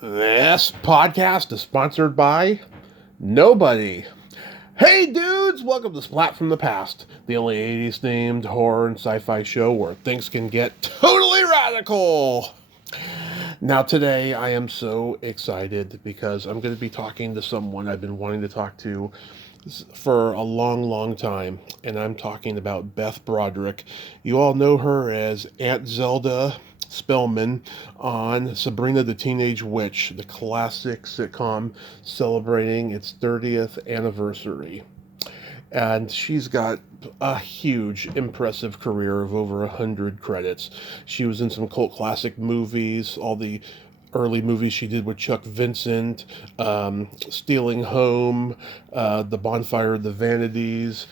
This podcast is sponsored by nobody. Hey dudes, welcome to Splat from the Past, the only 80s themed horror and sci-fi show where things can get totally radical. Now today I am so excited because I'm going to be talking to someone I've been wanting to talk to for a long time, and I'm talking about Beth Broderick. You all know her as Aunt Zelda Spellman on Sabrina the Teenage Witch, the classic sitcom celebrating its 30th anniversary. And she's got a huge, impressive career of over 100 credits. She was in some cult classic movies, all the early movies she did with Chuck Vincent, Stealing Home, The Bonfire, The Vanities.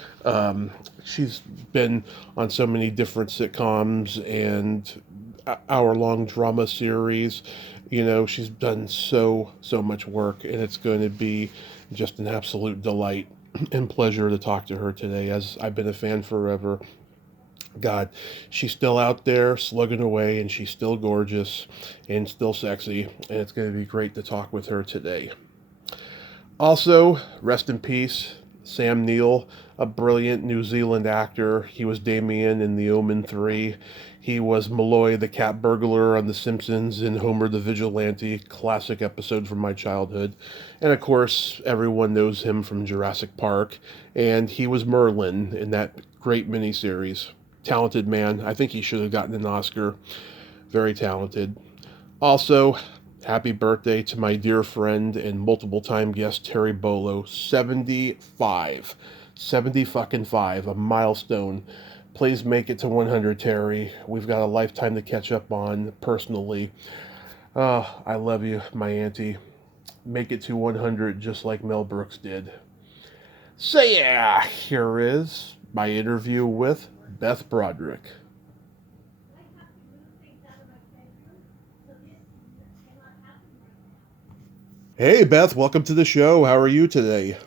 She's been on so many different sitcoms and hour-long drama series. You know, she's done so much work, and it's going to be just an absolute delight and pleasure to talk to her today, as I've been a fan forever. God, she's still out there slugging away, and she's still gorgeous and still sexy, and it's going to be great to talk with her today. Also, rest in peace, Sam Neill, a brilliant New Zealand actor. He was Damien in The Omen 3. He was Malloy the cat burglar on The Simpsons and Homer the Vigilante, classic episode from my childhood. And of course, everyone knows him from Jurassic Park. And he was Merlin in that great miniseries. Talented man. I think he should have gotten an Oscar. Very talented. Also, happy birthday to my dear friend and multiple time guest Terry Bolo. 75. 70 fucking 5. A milestone. Please make it to 100, Terry. We've got a lifetime to catch up on personally. Oh, I love you, my auntie. Make it to 100 just like Mel Brooks did. So yeah, here is my interview with Beth Broderick. Hey, Beth, welcome to the show. How are you today?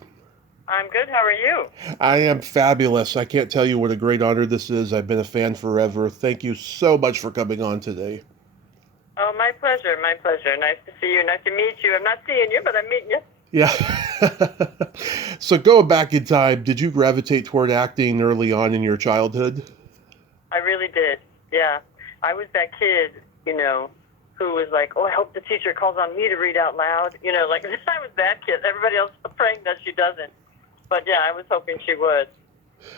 I'm good. How are you? I am fabulous. I can't tell you what a great honor this is. I've been a fan forever. Thank you so much for coming on today. Oh, my pleasure. My pleasure. Nice to see you. Nice to meet you. I'm not seeing you, but I'm meeting you. Yeah. So going back in time, did you gravitate toward acting early on in your childhood? I really did. Yeah. I was that kid, who was like, oh, I hope the teacher calls on me to read out loud. Like I was that kid. Everybody else is praying that she doesn't. But yeah, I was hoping she would.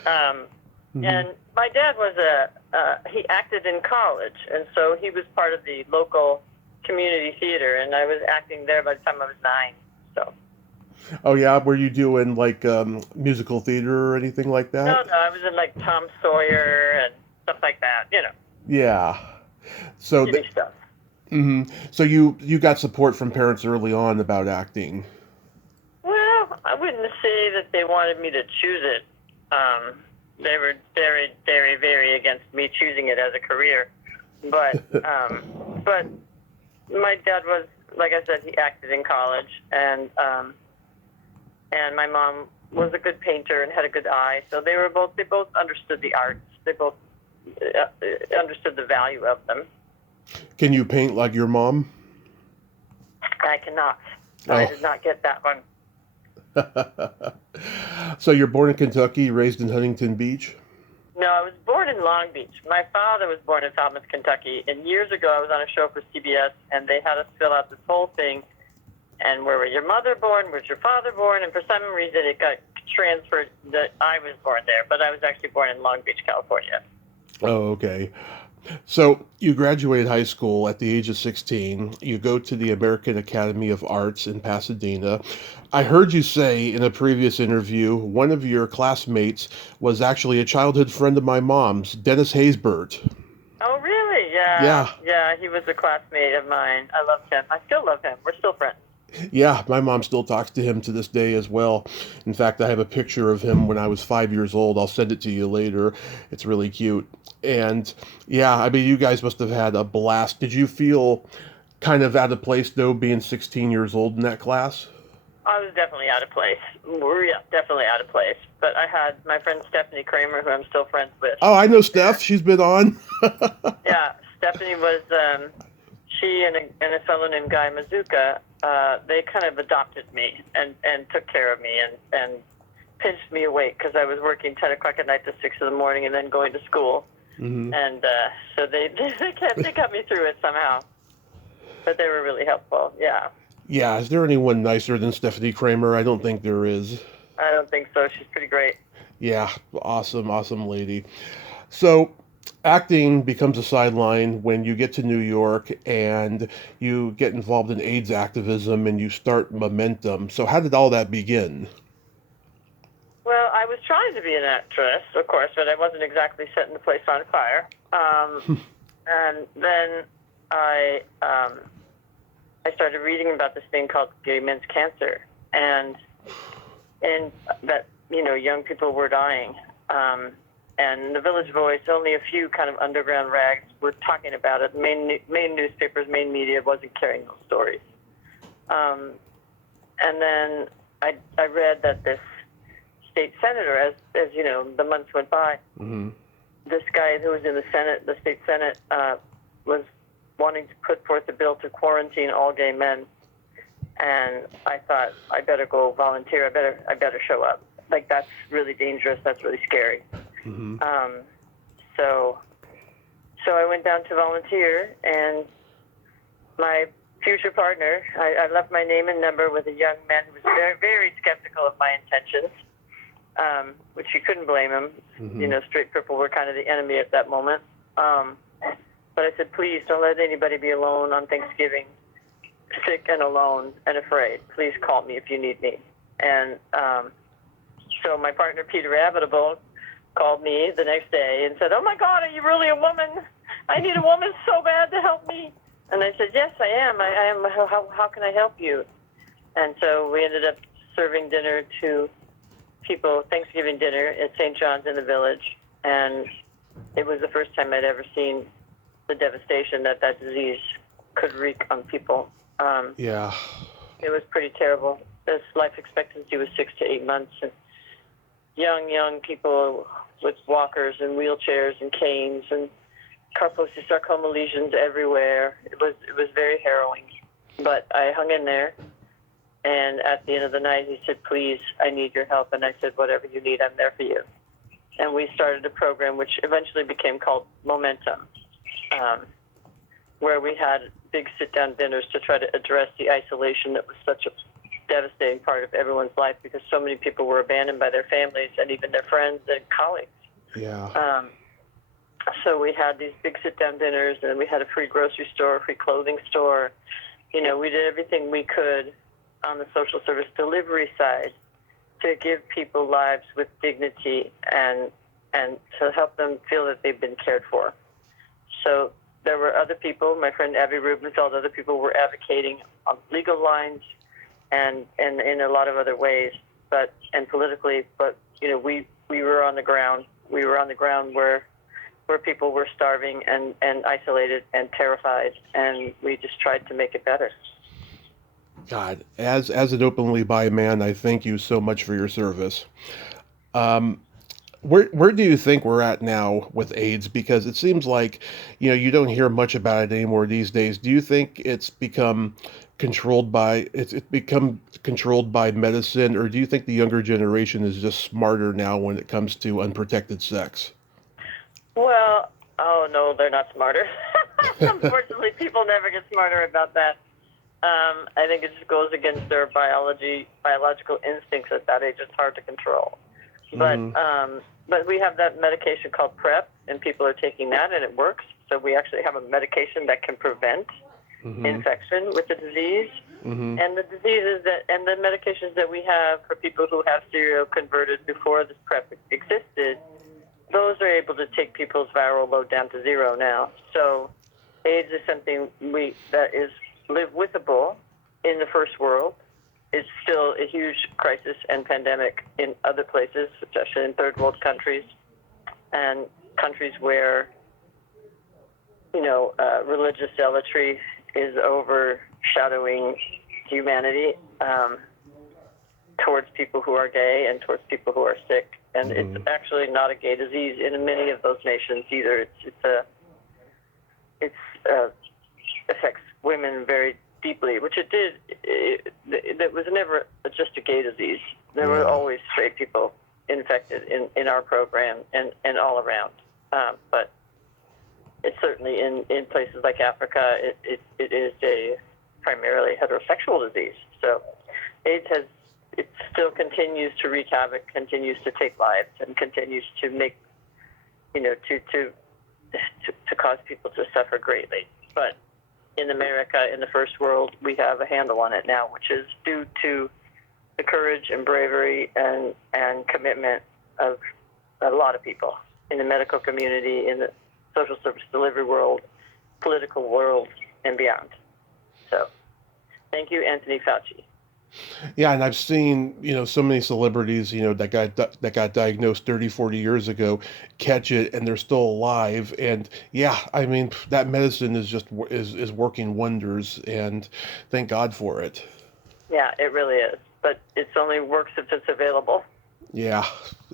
And my dad was he acted in college, and so he was part of the local community theater, and I was acting there by the time I was 9. So. Oh yeah, were you doing like musical theater or anything like that? No, I was in like Tom Sawyer and stuff like that. Yeah. So Kitty stuff. So you got support from parents early on about acting. Well, I wouldn't say that they wanted me to choose it. They were very, very, very against me choosing it as a career. But my dad was, like I said, he acted in college, and my mom was a good painter and had a good eye. So they both understood the arts. They both understood the value of them. Can you paint like your mom? I cannot. Oh. I did not get that one. So you're born in Kentucky, raised in Huntington Beach? No, I was born in Long Beach. My father was born in Falmouth, Kentucky. And years ago, I was on a show for CBS, and they had us fill out this whole thing. And where was your mother born? Where's your father born? And for some reason, it got transferred that I was born there. But I was actually born in Long Beach, California. Oh, okay. So you graduated high school at the age of 16. You go to the American Academy of Arts in Pasadena. I heard you say in a previous interview, one of your classmates was actually a childhood friend of my mom's, Dennis Haysbert. Oh, really? Yeah. Yeah, he was a classmate of mine. I loved him. I still love him. We're still friends. Yeah, my mom still talks to him to this day as well. In fact, I have a picture of him when I was 5 years old. I'll send it to you later. It's really cute. And yeah, I mean, you guys must have had a blast. Did you feel kind of out of place, though, being 16 years old in that class? I was definitely out of place. Yeah, definitely out of place. But I had my friend Stephanie Kramer, who I'm still friends with. Oh, I know Steph. She's been on. Yeah, Stephanie was, she and a fellow named Guy Mazuka, they kind of adopted me and took care of me and pinched me awake because I was working 10 o'clock at night to 6 in the morning and then going to school. Mm-hmm. And so they got me through it somehow. But they were really helpful, yeah. Yeah, is there anyone nicer than Stephanie Kramer? I don't think there is. I don't think so. She's pretty great. Yeah, awesome lady. So, acting becomes a sideline when you get to New York and you get involved in AIDS activism and you start Momentum. So, how did all that begin? Well, I was trying to be an actress, of course, but I wasn't exactly setting the place on fire. And then I started reading about this thing called gay men's cancer, and that young people were dying. And the Village Voice, only a few kind of underground rags were talking about it. Main newspapers, main media wasn't carrying those stories. And then I read that this state senator, as you know, the months went by, Mm-hmm. this guy who was in the Senate, the state Senate, was wanting to put forth a bill to quarantine all gay men. And I thought, I better go volunteer. I better show up. Like, that's really dangerous. That's really scary. Mm-hmm. So I went down to volunteer, and my future partner, I left my name and number with a young man who was very, very skeptical of my intentions, which you couldn't blame him. Mm-hmm. Straight people were kind of the enemy at that moment. But I said, please don't let anybody be alone on Thanksgiving, sick and alone and afraid. Please call me if you need me. And so my partner, Peter Avitable, called me the next day and said, oh, my God, are you really a woman? I need a woman so bad to help me. And I said, yes, I am. I am. How can I help you? And so we ended up serving dinner to people, Thanksgiving dinner at St. John's in the Village. And it was the first time I'd ever seen the devastation that disease could wreak on people. Yeah. It was pretty terrible. His life expectancy was 6 to 8 months. And young people with walkers and wheelchairs and canes and Kaposi-sarcoma lesions everywhere. It was very harrowing. But I hung in there. And at the end of the night, he said, please, I need your help. And I said, whatever you need, I'm there for you. And we started a program which eventually became called Momentum, where we had big sit-down dinners to try to address the isolation that was such a devastating part of everyone's life because so many people were abandoned by their families and even their friends and colleagues. Yeah. So we had these big sit-down dinners, and we had a free grocery store, a free clothing store. We did everything we could on the social service delivery side to give people lives with dignity and to help them feel that they've been cared for. So there were other people, my friend Abby Rubenfeld, other people were advocating on legal lines and in a lot of other ways, and politically, but we were on the ground. We were on the ground where people were starving and isolated and terrified, and we just tried to make it better. God, as an openly bi man, I thank you so much for your service. Where do you think we're at now with AIDS? Because it seems like, you don't hear much about it anymore these days. Do you think it's become controlled by medicine, or do you think the younger generation is just smarter now when it comes to unprotected sex? Well, oh no, they're not smarter. Unfortunately, people never get smarter about that. I think it just goes against their biological instincts at that age. It's hard to control. But we have that medication called PrEP, and people are taking that, and it works. So we actually have a medication that can prevent infection with the disease. And the diseases and the medications that we have for people who have seroconverted before this PrEP existed, those are able to take people's viral load down to zero now. So AIDS is something that is live withable in the first world. It's still a huge crisis and pandemic in other places, especially in third world countries and countries where, religious zealotry is overshadowing humanity towards people who are gay and towards people who are sick. And it's actually not a gay disease in many of those nations either. It affects women very deeply, which it did. It was never just a gay disease. There were always straight people infected in our program and all around. But it's certainly in places like Africa, it is a primarily heterosexual disease. So AIDS it still continues to wreak havoc, continues to take lives, and continues to make, to cause people to suffer greatly. But in America, in the first world, we have a handle on it now, which is due to the courage and bravery and commitment of a lot of people in the medical community, in the social service delivery world, political world, and beyond. So thank you, Anthony Fauci. Yeah, and I've seen, so many celebrities, that got diagnosed 30, 40 years ago, catch it and they're still alive. And yeah, I mean, that medicine is working wonders, and thank God for it. Yeah, it really is. But it only works if it's available. Yeah,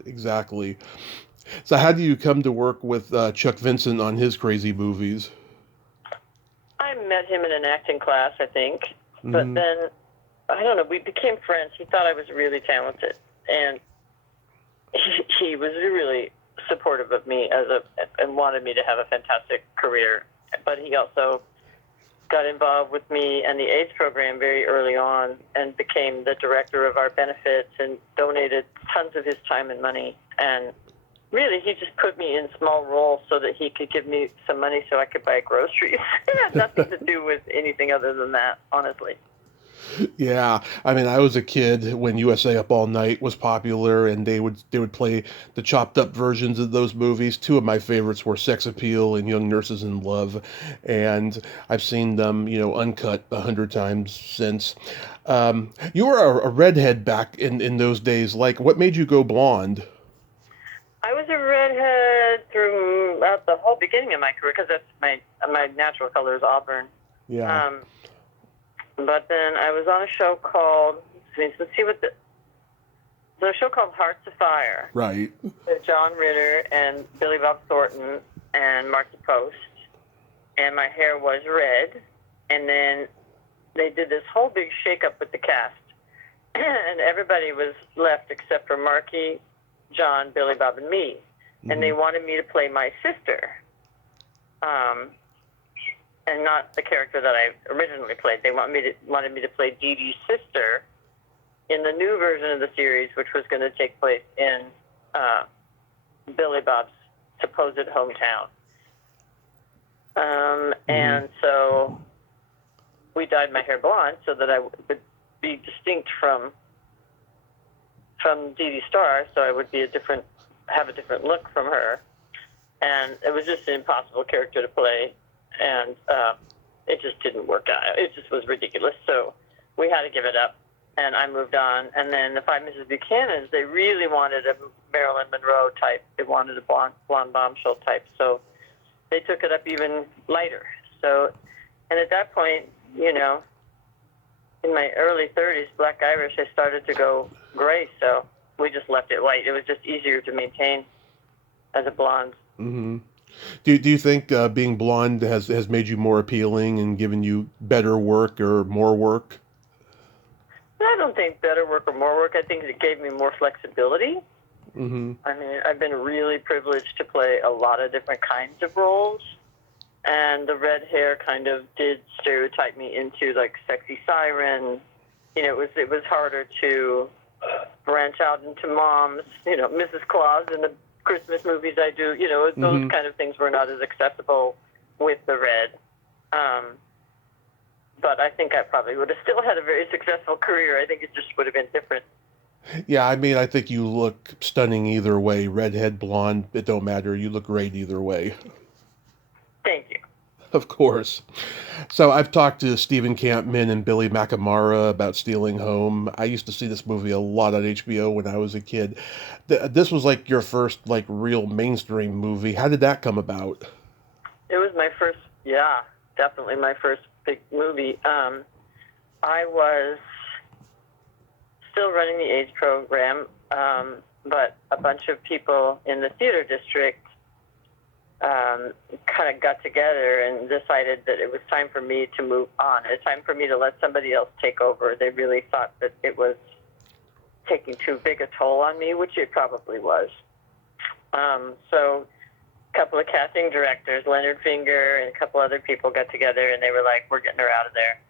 exactly. So how do you come to work with Chuck Vincent on his crazy movies? I met him in an acting class, I think. Mm-hmm. But then, I don't know, we became friends. He thought I was really talented. And he was really supportive of me and wanted me to have a fantastic career. But he also got involved with me and the AIDS program very early on and became the director of our benefits and donated tons of his time and money. And really, he just put me in small roles so that he could give me some money so I could buy groceries. It had nothing to do with anything other than that, honestly. Yeah, I mean, I was a kid when USA Up All Night was popular, and they would play the chopped up versions of those movies. Two of my favorites were Sex Appeal and Young Nurses in Love, and I've seen them, uncut 100 times since. You were a redhead back in those days. Like, what made you go blonde? I was a redhead throughout the whole beginning of my career because that's my natural color is auburn. Yeah. But then I was on a show called, there's a show called Hearts of Fire. Right. With John Ritter and Billy Bob Thornton and Marcy Post. And my hair was red. And then they did this whole big shake-up with the cast. And everybody was left except for Marky, John, Billy Bob, and me. Mm-hmm. And they wanted me to play my sister. And not the character that I originally played. They wanted me to play Dee Dee's sister in the new version of the series, which was going to take place in Billy Bob's supposed hometown. And so we dyed my hair blonde so that I would be distinct from Dee Dee Star, so I would be have a different look from her. And it was just an impossible character to play. And it just didn't work out. It just was ridiculous. So we had to give it up, and I moved on. And then the Five Mrs. Buchanans, they really wanted a Marilyn Monroe type. They wanted a blonde bombshell type. So they took it up even lighter. So, and at that point, in my early 30s, Black Irish, I started to go gray. So we just left it white. It was just easier to maintain as a blonde. Mm-hmm. Do you think being blonde has made you more appealing and given you better work or more work? I don't think better work or more work. I think it gave me more flexibility. Mm-hmm. I mean, I've been really privileged to play a lot of different kinds of roles, and the red hair kind of did stereotype me into like sexy siren. It was harder to branch out into moms. Mrs. Claus and the Christmas movies I do, those kind of things were not as accessible with the red. But I think I probably would have still had a very successful career. I think it just would have been different. Yeah, I mean, I think you look stunning either way. Redhead, blonde, it don't matter. You look great either way. Thank you. Of course. So I've talked to Stephen Campman and Billy McNamara about Stealing Home. I used to see this movie a lot on HBO when I was a kid. This was like your first real mainstream movie. How did that come about? It was my first, definitely my first big movie. I was still running the AIDS program, but a bunch of people in the theater district kind of got together and decided that it was time for me to move on. It's time for me to let somebody else take over. They really thought that it was taking too big a toll on me, which it probably was. So a couple of casting directors, Leonard Finger and a couple other people got together, and they were like, we're getting her out of there.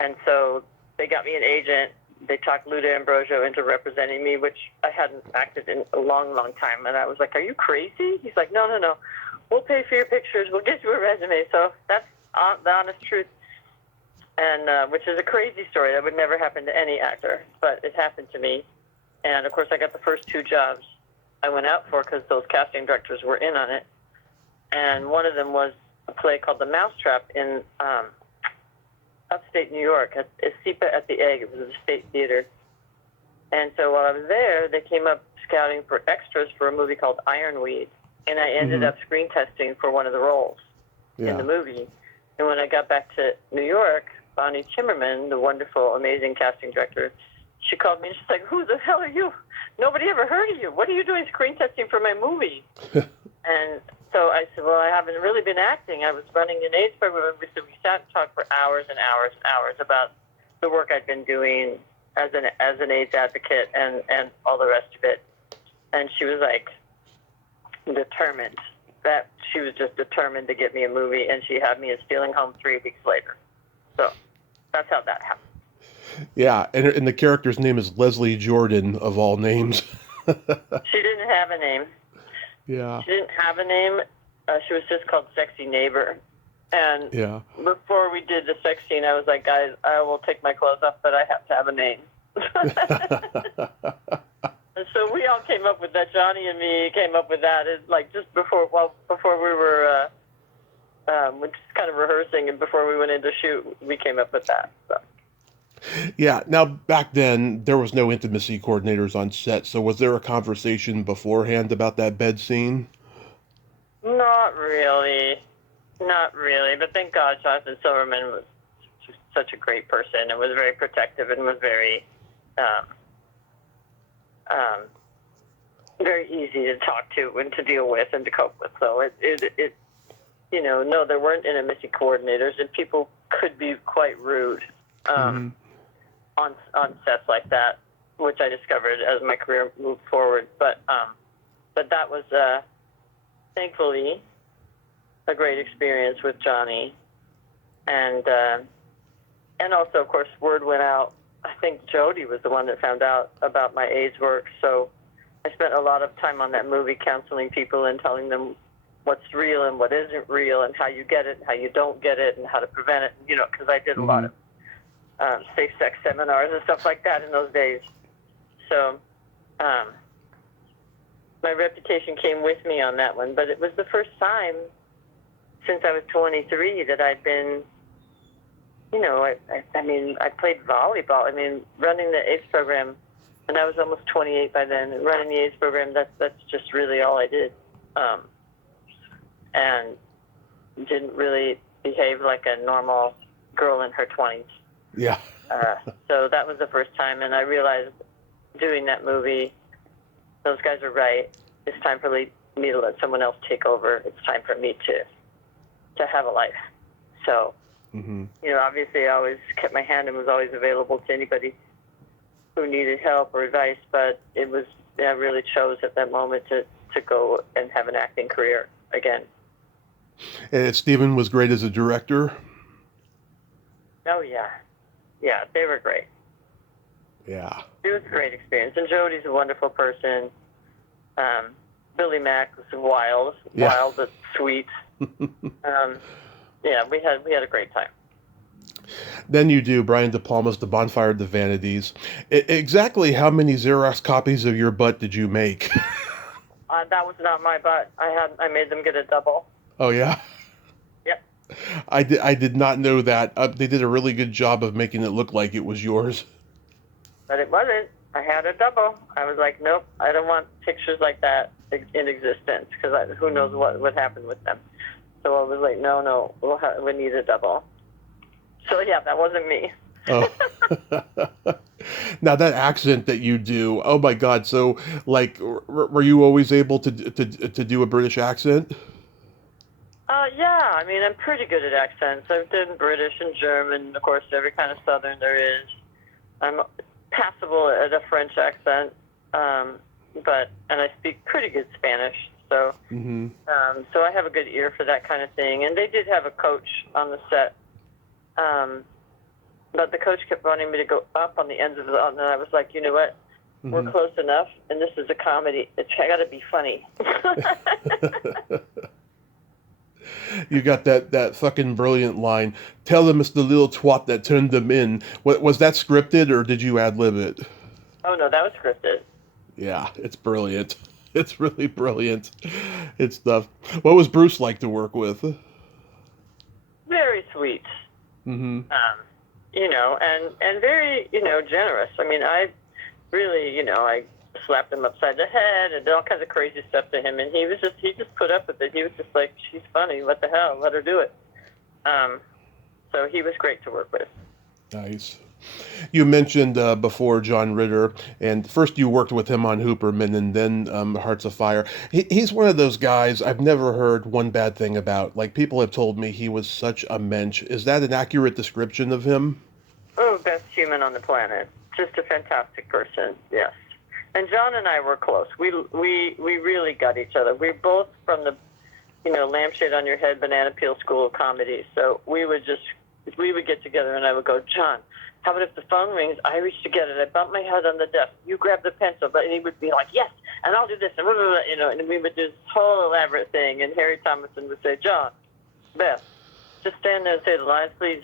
And so they got me an agent. They talked Luda Ambrosio into representing me, which I hadn't acted in a long, long time. And I was like, are you crazy? He's like, no. We'll pay for your pictures. We'll get you a resume. So that's the honest truth, and which is a crazy story. That would never happen to any actor, but it happened to me. And, of course, I got the first two jobs I went out for because those casting directors were in on it. And one of them was a play called The Mousetrap in upstate New York, at SEPA at the Egg. It was a state theater. And so while I was there, they came up scouting for extras for a movie called Ironweed. And I ended up screen testing for one of the roles in the movie. And when I got back to New York, Bonnie Timmerman, the wonderful, amazing casting director, she called me and she's like, who the hell are you? Nobody ever heard of you. What are you doing screen testing for my movie? And so I said, well, I haven't really been acting. I was running an AIDS program. So we sat and talked for hours and hours and hours about the work I'd been doing as an AIDS advocate and all the rest of it. And she was like, determined. That she was just determined to get me a movie, and she had me at Stealing Home 3 weeks later. So that's how that happened. Yeah, and the character's name is Leslie Jordan, of all names. She didn't have a name. Yeah. She didn't have a name. She was just called Sexy Neighbor. And before we did the sex scene, I was like, guys, I will take my clothes off, but I have to have a name. And so we all came up with that. Johnny and me came up with that. It's like just before we were just kind of rehearsing, and before we went into shoot, we came up with that. So. Yeah. Now, back then, there was no intimacy coordinators on set. So was there a conversation beforehand about that bed scene? Not really. But thank God Jonathan Silverman was such a great person and was very protective and was very very easy to talk to and to deal with and to cope with. So it no, there weren't intimacy coordinators, and people could be quite rude on sets like that, which I discovered as my career moved forward. But that was thankfully a great experience with Johnny, and also, of course, word went out. I think Jody was the one that found out about my AIDS work, so I spent a lot of time on that movie counseling people and telling them what's real and what isn't real, and how you get it and how you don't get it and how to prevent it, because I did a lot of safe sex seminars and stuff like that in those days. So my reputation came with me on that one, but it was the first time since I was 23 that I'd been, I played volleyball. I mean, running the AIDS program, and I was almost 28 by then. Running the AIDS program, that's just really all I did, and didn't really behave like a normal girl in her 20s. Yeah. So that was the first time, and I realized doing that movie, those guys are right. It's time for me to let someone else take over. It's time for me to have a life. So, obviously I always kept my hand and was always available to anybody who needed help or advice, but I really chose at that moment to go and have an acting career again. And Stephen was great as a director? Oh, yeah. Yeah, they were great. Yeah. It was a great experience. And Jody's a wonderful person. Billy Mack was wild but sweet. Yeah, we had a great time. Then you do Brian De Palma's The Bonfire, The Vanities. Exactly how many Xerox copies of your butt did you make? That was not my butt. I made them get a double. Oh, yeah? Yep. I did not know that. They did a really good job of making it look like it was yours. But it wasn't. I had a double. I was like, nope, I don't want pictures like that in existence, because who knows what would happen with them. So I was like, no, we need a double. So yeah, that wasn't me. Oh. Now that accent that you do, oh my God! So like, were you always able to do a British accent? I mean, I'm pretty good at accents. I've done British and German, of course, every kind of Southern there is. I'm passable at a French accent, and I speak pretty good Spanish. So, so I have a good ear for that kind of thing. And they did have a coach on the set, but the coach kept wanting me to go up on the ends of the, and I was like, you know what? We're close enough, and this is a comedy. It's got to be funny. You got that fucking brilliant line. Tell them it's the little twat that turned them in. What was that scripted, or did you ad-lib it? Oh no, that was scripted. Yeah, it's brilliant. It's really brilliant. It's stuff. What was Bruce like to work with? Very sweet. You know, and very, you know, generous. I mean, I really, you know, I slapped him upside the head and did all kinds of crazy stuff to him, and he just put up with it. He was just like, she's funny, what the hell, let her do it. So he was great to work with. Nice. You mentioned before John Ritter, and first you worked with him on Hooperman and then Hearts of Fire. He's one of those guys I've never heard one bad thing about. Like, people have told me he was such a mensch. Is that an accurate description of him? Oh, best human on the planet. Just a fantastic person, yes. And John and I were close. We really got each other. We're both from the, you know, Lampshade on Your Head, Banana Peel School of Comedy. So we would get together and I would go, John, how about if the phone rings, I reach to get it, I bump my head on the desk, you grab the pencil, and he would be like, yes, and I'll do this, and blah, blah, blah, you know, and we would do this whole elaborate thing, and Harry Thomason would say, John, Beth, just stand there and say the lines, please.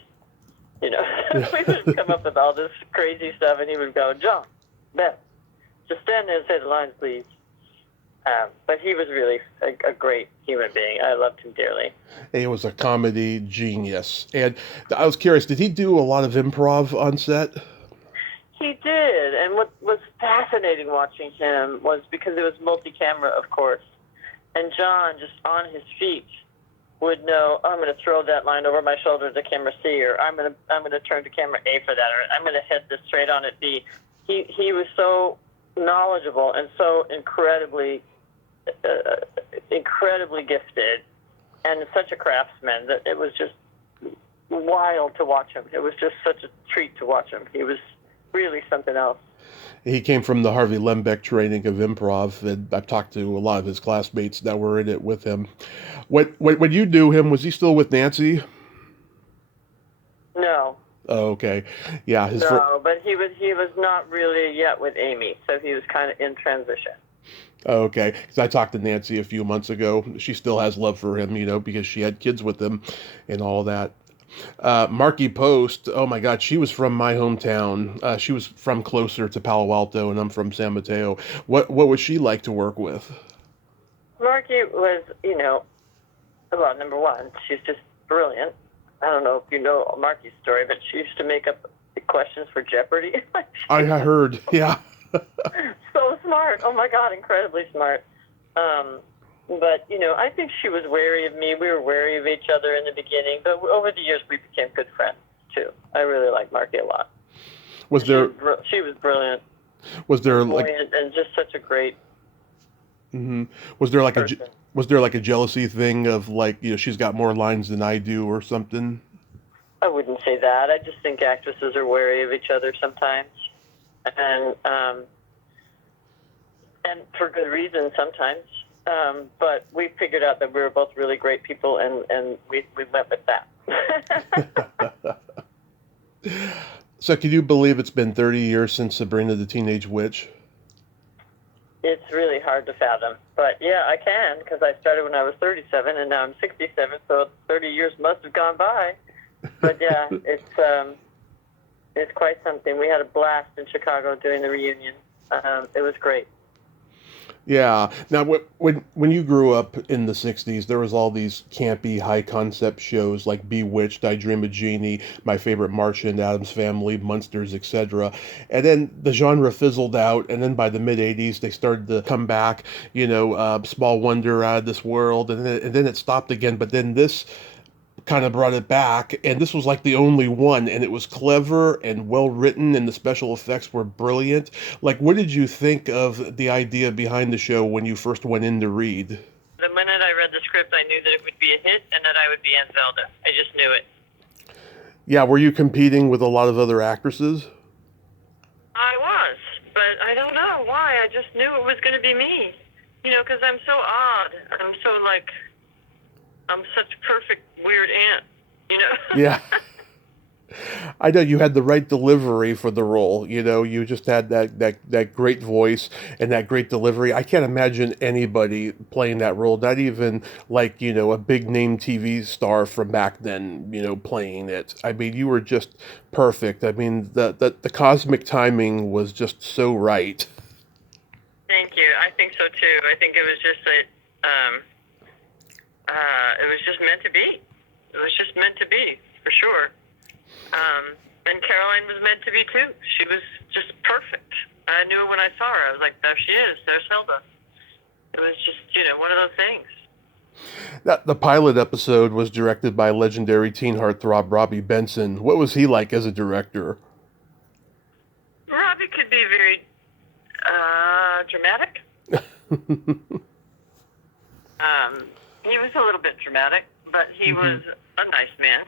You know, we would come up with all this crazy stuff, and he would go, John, Beth, just stand there and say the lines, please. But he was really a great human being. I loved him dearly. He was a comedy genius. And I was curious, did he do a lot of improv on set? He did. And what was fascinating watching him was because it was multi-camera, of course. And John, just on his feet, would know, oh, I'm going to throw that line over my shoulder to camera C, or I'm going to turn to camera A for that, or I'm going to head this straight on at B. He was so knowledgeable and so incredibly gifted and such a craftsman that it was just wild to watch him. It was just such a treat to watch him. He was really something else. He came from the Harvey Lembeck training of improv, and I've talked to a lot of his classmates that were in it with him. When you knew him, was he still with Nancy? No. Oh, okay. Yeah. But he was not really yet with Amy, so he was kind of in transition. Okay, because I talked to Nancy a few months ago. She still has love for him, you know, because she had kids with him and all that. Markie Post, oh my God, she was from my hometown. She was from closer to Palo Alto, and I'm from San Mateo. What was she like to work with? Markie was, you know, well, number one, she's just brilliant. I don't know if you know Markie's story, but she used to make up the questions for Jeopardy. I heard, yeah. So smart. Oh my God, incredibly smart. But, you know, I think she was wary of me. We were wary of each other in the beginning, but over the years we became good friends too. I really like Markie a lot. She was brilliant. Was there and just such a great Was there like person. Was there like a jealousy thing of like, you know, she's got more lines than I do or something? I wouldn't say that. I just think actresses are wary of each other sometimes. And for good reason sometimes. But we figured out that we were both really great people, and we went with that. So can you believe it's been 30 years since Sabrina the Teenage Witch? It's really hard to fathom. But yeah, I can, because I started when I was 37, and now I'm 67, so 30 years must have gone by. But yeah, it's quite something. We had a blast in Chicago doing the reunion. It was great. Yeah. Now, when you grew up in the 60s, there was all these campy, high-concept shows like Bewitched, I Dream of Jeannie, My Favorite Martian, Addams Family, Munsters, etc. And then the genre fizzled out, and then by the mid-'80s, they started to come back, you know, Small Wonder, Out of This World, and then it stopped again. But then this kind of brought it back, and this was like the only one, and it was clever and well written, and the special effects were brilliant. Like, what did you think of the idea behind the show when you first went in to read? The minute I read the script, I knew that it would be a hit and that I would be Aunt Zelda. I just knew it. Yeah, were you competing with a lot of other actresses? I was, but I don't know why. I just knew it was going to be me. You know, because I'm so odd. I'm such a perfect weird aunt. You know? Yeah. I know you had the right delivery for the role. You know, you just had that great voice and that great delivery. I can't imagine anybody playing that role, not even like, you know, a big name TV star from back then, you know, playing it. I mean, you were just perfect. I mean, the cosmic timing was just so right. Thank you. I think so too. I think it was just that it was just meant to be. It was just meant to be, for sure. And Caroline was meant to be too. She was just perfect. I knew when I saw her. I was like, there she is. There's Zelda. It was just, you know, one of those things. The pilot episode was directed by legendary teen heartthrob Robbie Benson. What was he like as a director? Robbie could be very dramatic. He was a little bit dramatic, but he was a nice man.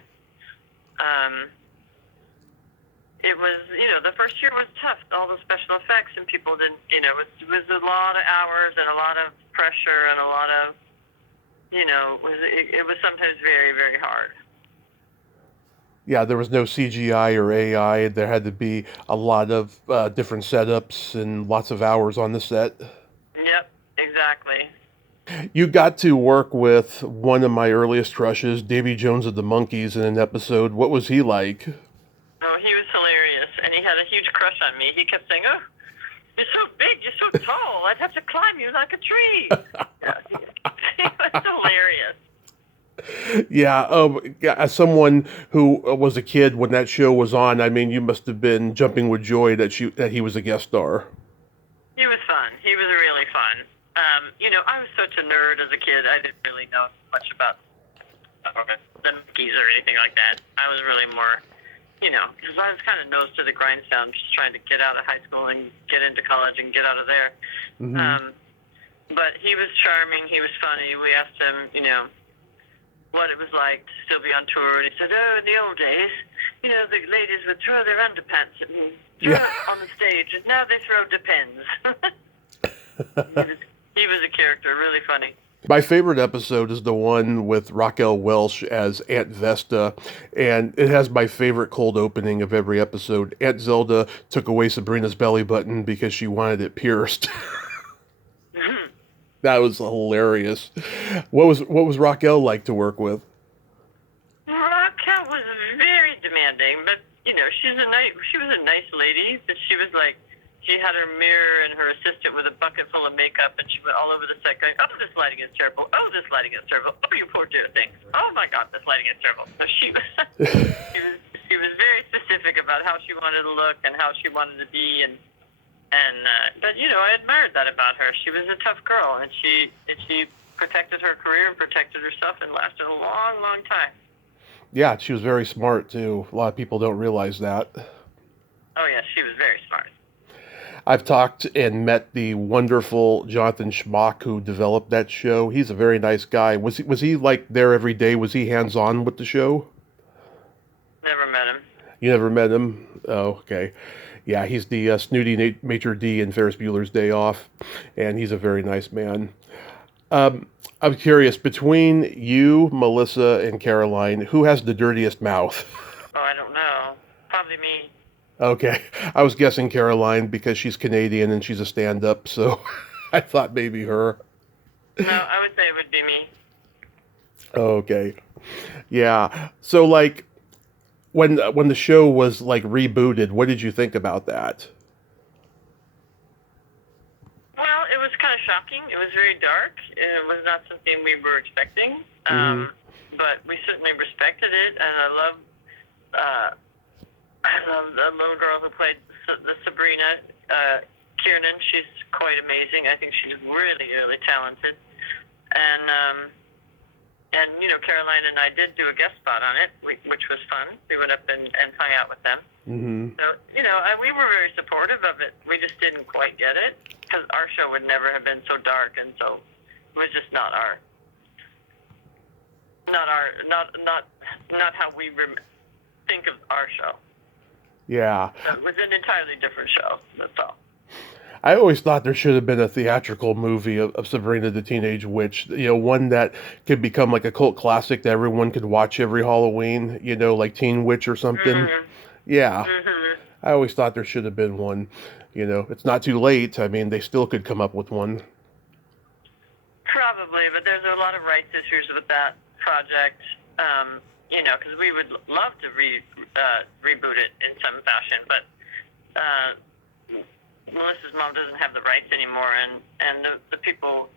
It was, you know, the first year was tough. All the special effects and people didn't, you know, it was a lot of hours and a lot of pressure and a lot of, you know, it was sometimes very, very hard. Yeah, there was no CGI or AI. There had to be a lot of different setups and lots of hours on the set. Yep, exactly. You got to work with one of my earliest crushes, Davy Jones of the Monkees, in an episode. What was he like? Oh, he was hilarious, and he had a huge crush on me. He kept saying, "Oh, you're so big, you're so tall. I'd have to climb you like a tree." Yeah, he was hilarious. Yeah, as someone who was a kid when that show was on, I mean, you must have been jumping with joy that he was a guest star. He was fun. He was really fun. You know, I was such a nerd as a kid. I didn't really know much about the Monkees or anything like that. I was really more, you know, because I was kind of nose to the grindstone, just trying to get out of high school and get into college and get out of there. But he was charming. He was funny. We asked him, you know, what it was like to still be on tour. And he said, "Oh, in the old days, you know, the ladies would throw their underpants at me, throw it on the stage, and now they throw Depends." He was a character, really funny. My favorite episode is the one with Raquel Welch as Aunt Vesta, and it has my favorite cold opening of every episode. Aunt Zelda took away Sabrina's belly button because she wanted it pierced. That was hilarious. What was Raquel like to work with? Raquel was very demanding, but you know, she was a nice lady, but she was like, she had her mirror and her assistant with a bucket full of makeup, and she went all over the set going, "Oh, this lighting is terrible. Oh, this lighting is terrible. Oh, you poor dear thing. Oh my God, this lighting is terrible." So she was, she was very specific about how she wanted to look and how she wanted to be, but you know, I admired that about her. She was a tough girl, and she protected her career and protected herself, and lasted a long, long time. Yeah, she was very smart too. A lot of people don't realize that. Oh yeah, she was very smart. I've talked and met the wonderful Jonathan Schmock who developed that show. He's a very nice guy. Was he like there every day? Was he hands-on with the show? Never met him. You never met him? Oh, okay. Yeah, he's the snooty maitre d' in Ferris Bueller's Day Off, and he's a very nice man. I'm curious, between you, Melissa, and Caroline, who has the dirtiest mouth? Oh, I don't know. Probably me. Okay, I was guessing Caroline because she's Canadian and she's a stand-up, so I thought maybe her. No, I would say it would be me. Okay, yeah. So, like, when the show was like rebooted, what did you think about that? Well, it was kind of shocking. It was very dark. It was not something we were expecting, but we certainly respected it, and I love the little girl who played the Sabrina, Kiernan. She's quite amazing. I think she's really, really talented. And you know, Caroline and I did do a guest spot on it, which was fun. We went up and hung out with them. So, you know, we were very supportive of it. We just didn't quite get it, because our show would never have been so dark, and so it was just not not how we think of our show. Yeah. It was an entirely different show. That's all. I always thought there should have been a theatrical movie of Sabrina the Teenage Witch, one that could become like a cult classic that everyone could watch every Halloween, like Teen Witch or something. Mm-hmm. Yeah. Mm-hmm. I always thought there should have been one. It's not too late. I mean, they still could come up with one. Probably, but there's a lot of rights issues with that project. Because we would love to reboot it in some fashion, but Melissa's mom doesn't have the rights anymore, and the people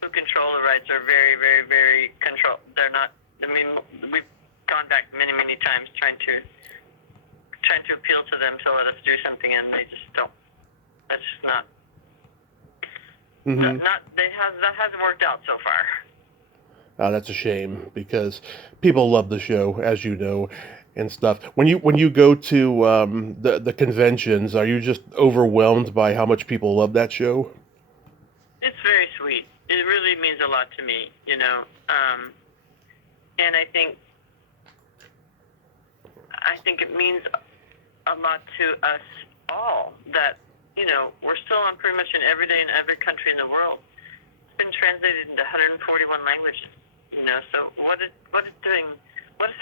who control the rights are very, very, very control. They're not. I mean, we've gone back many, many times trying to appeal to them to let us do something, and they just don't. That's just not. Mm-hmm. That hasn't worked out so far. That's a shame because people love the show, as you know, and stuff. When you go to the conventions, are you just overwhelmed by how much people love that show? It's very sweet. It really means a lot to me, and I think it means a lot to us all that we're still on pretty much in every day in every country in the world. It's been translated into 141 languages. So what a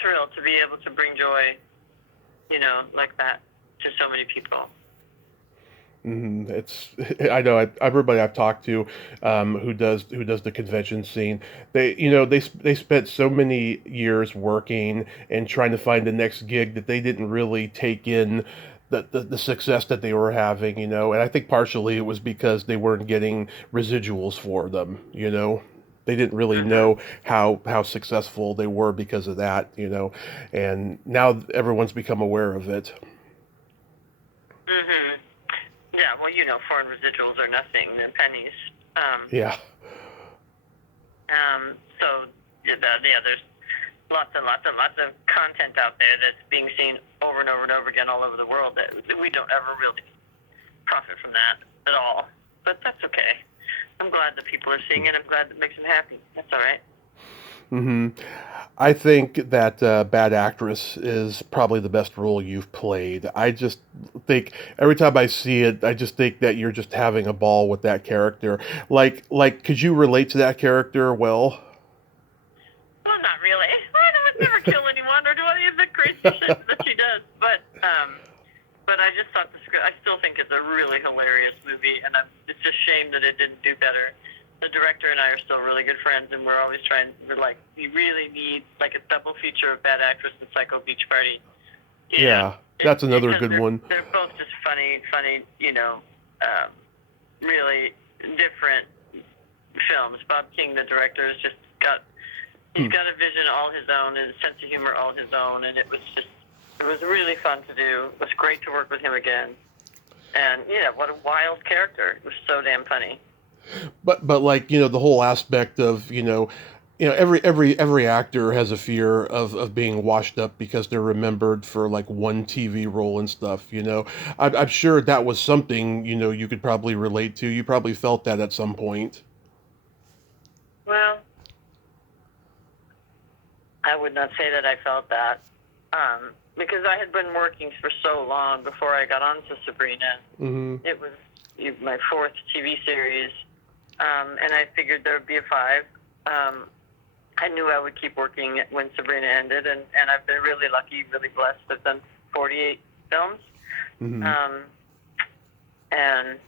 thrill to be able to bring joy, like that to so many people. Mm-hmm. I know everybody I've talked to who does the convention scene, they spent so many years working and trying to find the next gig that they didn't really take in the success that they were having, and I think partially it was because they weren't getting residuals for them. They didn't really know how successful they were because of that, and now everyone's become aware of it. Mm-hmm. Yeah, well, foreign residuals are nothing, they're pennies. Yeah. So, there's lots and lots and lots of content out there that's being seen over and over and over again all over the world that we don't ever really profit from that at all. But that's okay. I'm glad that people are seeing it. I'm glad that makes them happy. That's all right. Mm-hmm. I think that Bad Actress is probably the best role you've played. I just think every time I see it, I just think that you're just having a ball with that character. Like, could you relate to that character well? Well, not really. I would never kill anyone or do any of the crazy shit that she does. But I just thought the script. I still think it's a really hilarious movie, and it's just a shame that it didn't do better. The director and I are still really good friends, and we're always trying. We really need like a double feature of Bad Actress and Psycho Beach Party. Yeah, that's another good one. They're both just funny, really different films. Bob King, the director, has just got he's got a vision all his own, and a sense of humor all his own, and it was really fun to do. It was great to work with him again, and what a wild character. It was so damn funny. But like the whole aspect of every actor has a fear of being washed up because they're remembered for like one TV role and stuff. I'm sure that was something you could probably relate to. You probably felt that at some point. Well, I would not say that I felt that because I had been working for so long before I got onto Sabrina. Mm-hmm. It was my fourth TV series. And I figured there would be a 5. I knew I would keep working when Sabrina ended, and I've been really lucky, really blessed. I've done 48 films, Mm-hmm. And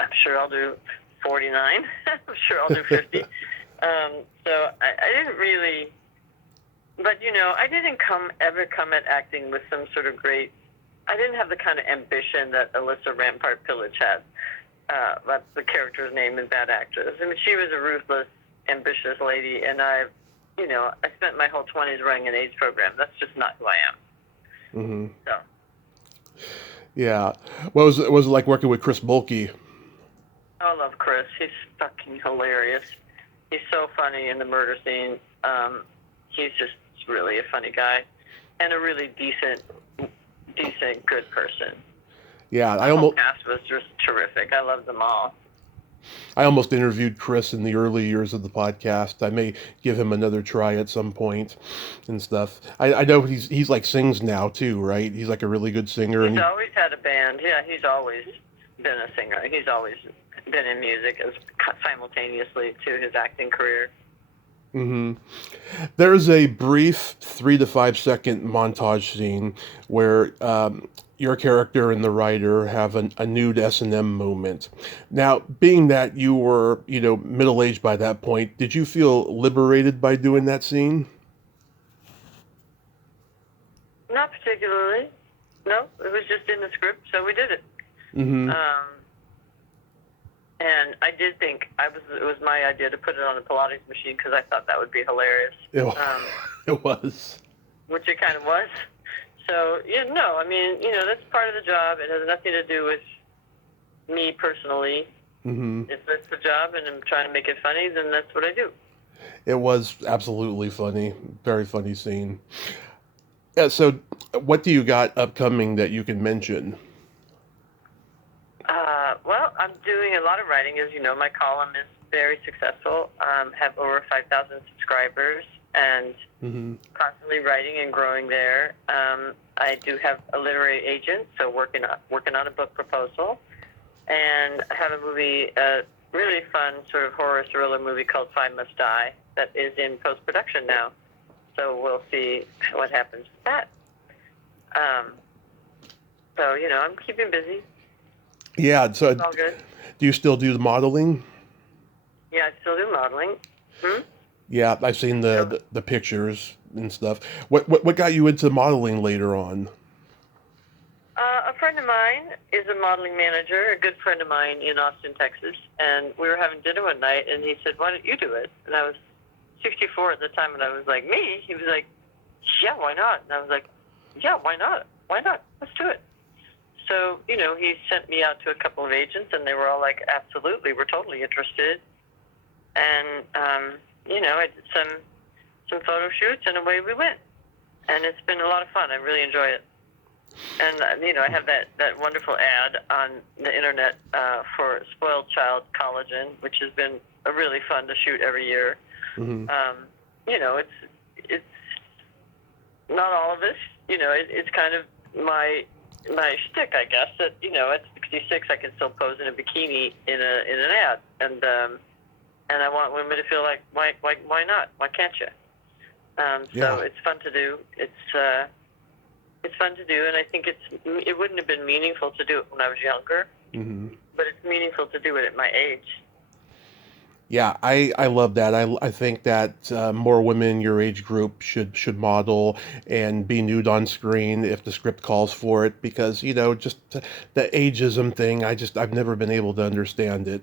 I'm sure I'll do 49. I'm sure I'll do 50. So I didn't really, but I didn't ever come at acting with some sort of great. I didn't have the kind of ambition that Alyssa Rampart Pillage had. That's the character's name in Bad Actress. I mean, she was a ruthless, ambitious lady, and I spent my whole 20s running an AIDS program. That's just not who I am. Mm-hmm. So. Yeah. What was it like working with Chris Bulkey? I love Chris. He's fucking hilarious. He's so funny in the murder scene. He's just really a funny guy, and a really decent, good person. Yeah, The whole cast was just terrific. I loved them all. I almost interviewed Chris in the early years of the podcast. I may give him another try at some point and stuff. I know he's like sings now too, right? He's like a really good singer. He's always had a band. Yeah, he's always been a singer. He's always been in music as simultaneously to his acting career. Mm-hmm. There's a brief 3 to 5 second montage scene where your character and the writer have a nude S&M moment. Now, being that you were, middle-aged by that point, did you feel liberated by doing that scene? Not particularly. No, it was just in the script, so we did it. Mm-hmm. And I did think it was my idea to put it on a Pilates machine because I thought that would be hilarious. It was. Which it kind of was. So, that's part of the job. It has nothing to do with me personally. Mm-hmm. If that's the job and I'm trying to make it funny, then that's what I do. It was absolutely funny. Very funny scene. Yeah, so what do you got upcoming that you can mention? Well, I'm doing a lot of writing. As you know, my column is very successful. Have over 5,000 subscribers and constantly writing and growing there. I do have a literary agent, so working on a book proposal. And I have a movie, a really fun sort of horror thriller movie called Five Must Die that is in post-production now. So we'll see what happens with that. I'm keeping busy. Yeah, so It's all good. Do you still do the modeling? Yeah, I still do modeling. Yeah, I've seen the pictures and stuff. What got you into modeling later on? A friend of mine is a modeling manager, a good friend of mine in Austin, Texas, and we were having dinner one night, and he said, "Why don't you do it?" And I was 64 at the time, and I was like, "Me?" He was like, "Yeah, why not?" And I was like, "Yeah, why not? Why not? Let's do it." So, he sent me out to a couple of agents, and they were all like, "Absolutely, we're totally interested." And, I did some photo shoots, and away we went. And it's been a lot of fun. I really enjoy it. And, I have that wonderful ad on the internet for Spoiled Child Collagen, which has been really fun to shoot every year. Mm-hmm. It's not all of this. It's kind of my shtick, I guess. That at 66, I can still pose in a bikini in an ad, and I want women to feel like why not? Why can't you? So it's fun to do. It's fun to do, and I think it wouldn't have been meaningful to do it when I was younger, but it's meaningful to do it at my age. Yeah, I love that. I think that more women in your age group should model and be nude on screen if the script calls for it, because just the ageism thing. I've never been able to understand it.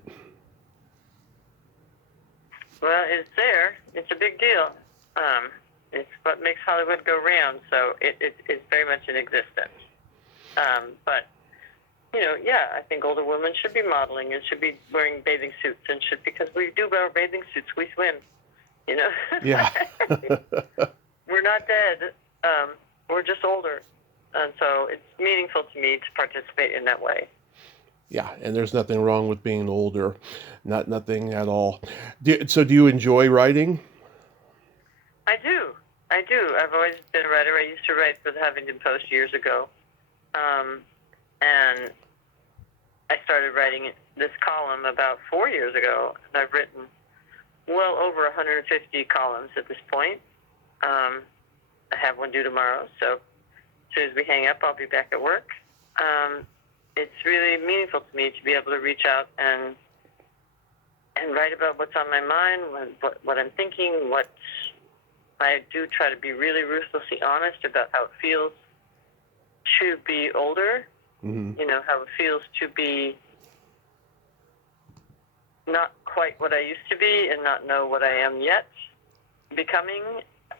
Well, it's there. It's a big deal. It's what makes Hollywood go round, so it's very much in existence. But I think older women should be modeling and should be wearing bathing suits because we do wear bathing suits. We swim, Yeah. We're not dead. We're just older. And so it's meaningful to me to participate in that way. Yeah, and there's nothing wrong with being older. Nothing at all. So do you enjoy writing? I do. I've always been a writer. I used to write for the Huffington Post years ago. And I started writing this column about 4 years ago, and I've written well over 150 columns at this point. I have one due tomorrow, so as soon as we hang up, I'll be back at work. It's really meaningful to me to be able to reach out and write about what's on my mind, what I'm thinking, what I do try to be really ruthlessly honest about how it feels to be older. How it feels to be not quite what I used to be and not know what I am yet becoming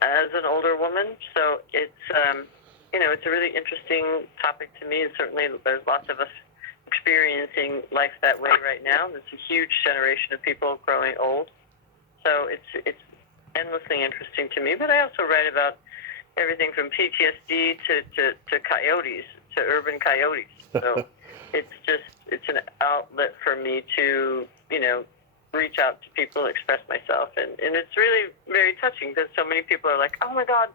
as an older woman. So it's a really interesting topic to me. And certainly there's lots of us experiencing life that way right now. There's a huge generation of people growing old. So it's endlessly interesting to me. But I also write about everything from PTSD to coyotes, to urban coyotes. So it's an outlet for me to, reach out to people, express myself. And it's really very touching because so many people are like, oh my God,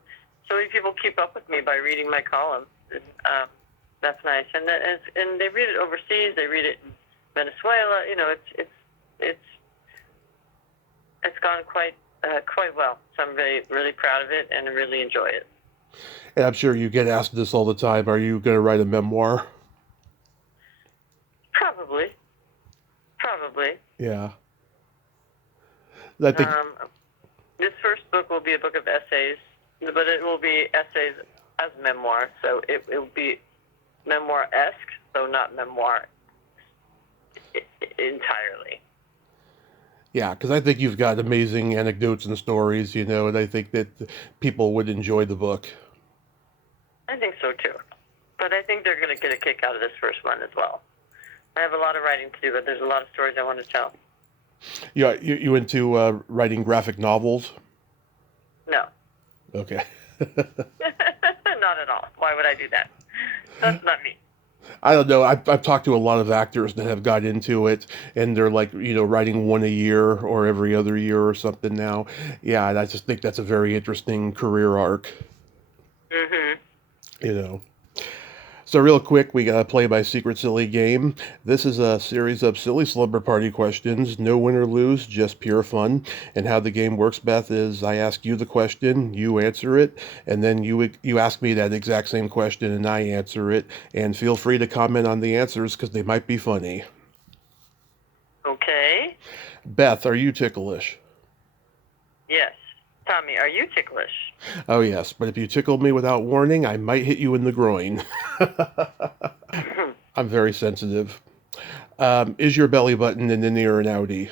so many people keep up with me by reading my columns. And, that's nice. And they read it overseas. They read it in Venezuela. It's gone quite well. So I'm really, really proud of it and I really enjoy it. And I'm sure you get asked this all the time. Are you going to write a memoir? Probably. Yeah. I think this first book will be a book of essays, but it will be essays as memoir. So it will be memoir-esque, though not memoir entirely. Yeah, because I think you've got amazing anecdotes and stories, and I think that people would enjoy the book. I think so too. But I think they're going to get a kick out of this first one as well. I have a lot of writing to do, but there's a lot of stories I want to tell. Yeah, you into writing graphic novels? No. Okay. Not at all. Why would I do that? That's not me. I don't know. I've talked to a lot of actors that have got into it, and they're like, writing one a year or every other year or something now. Yeah, and I just think that's a very interesting career arc. Mm-hmm. So real quick, we gotta play my secret silly game. This is a series of silly slumber party questions, no win or lose, just pure fun. And how the game works, Beth, is I ask you the question, you answer it, and then you ask me that exact same question and I answer it. And feel free to comment on the answers because they might be funny. Okay. Beth, are you ticklish? Yes. Tommy, are you ticklish? Oh yes, but if you tickle me without warning, I might hit you in the groin. I'm very sensitive. Is your belly button an innie or an outie?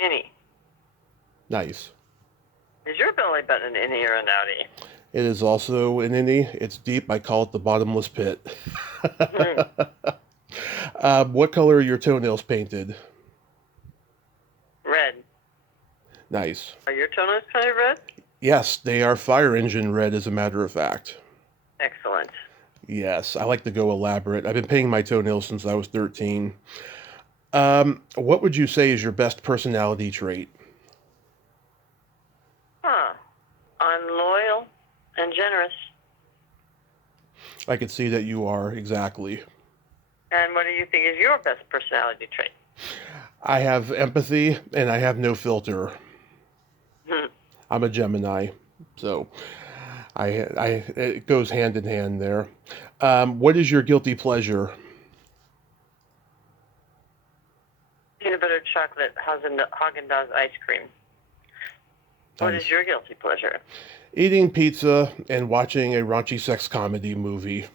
Innie. Nice. Is your belly button an innie or an outie? It is also an innie. It's deep. I call it the bottomless pit. What color are your toenails painted? Red. Nice. Are your toenails painted red? Yes, they are fire engine red, as a matter of fact. Excellent. Yes, I like to go elaborate. I've been painting my toenails since I was 13. What would you say is your best personality trait? I'm loyal and generous. I could see that you are, exactly. And what do you think is your best personality trait? I have empathy and I have no filter. I'm a Gemini, so it goes hand in hand there. What is your guilty pleasure? Peanut butter chocolate Haagen-Dazs ice cream. What is your guilty pleasure? Eating pizza and watching a raunchy sex comedy movie.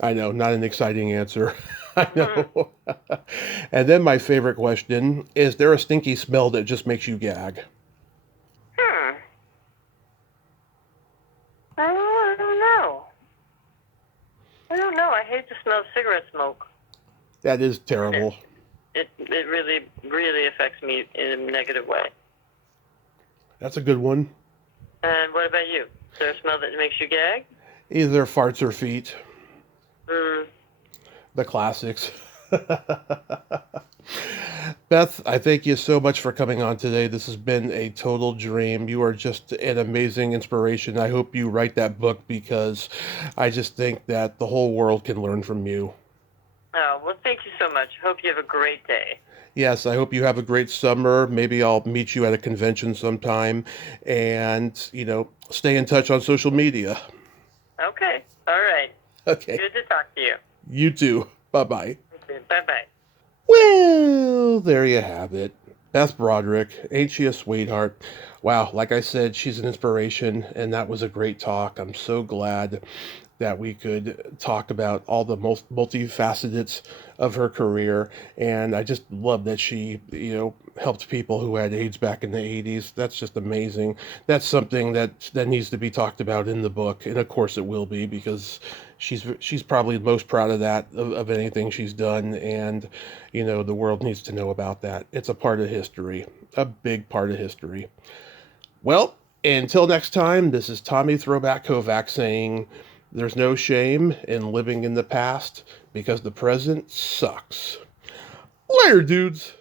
I know, not an exciting answer. I know. And then my favorite question, is there a stinky smell that just makes you gag? I don't know. I hate the smell of cigarette smoke. That is terrible. It really, really affects me in a negative way. That's a good one. And what about you? Is there a smell that makes you gag? Either farts or feet. The classics. Beth, I thank you so much for coming on today. This has been a total dream. You are just an amazing inspiration. I hope you write that book because I just think that the whole world can learn from you. Oh, well, thank you so much. Hope you have a great day. Yes, I hope you have a great summer. Maybe I'll meet you at a convention sometime and, stay in touch on social media. Okay. All right. Okay. Good to talk to you. You too. Bye-bye. Okay, bye-bye. Well, there you have it. Beth Broderick, ain't she a sweetheart? Wow, like I said, she's an inspiration, and that was a great talk. I'm so glad that we could talk about all the most multifacets of her career, and I just love that she, helped people who had AIDS back in the 80s. That's just amazing. That's something that needs to be talked about in the book, and of course it will be because she's probably most proud of that of anything she's done, and the world needs to know about that. It's a part of history, a big part of history. Well, until next time, this is Tommy Throwback Kovac saying There's no shame in living in the past because the present sucks. Later, dudes.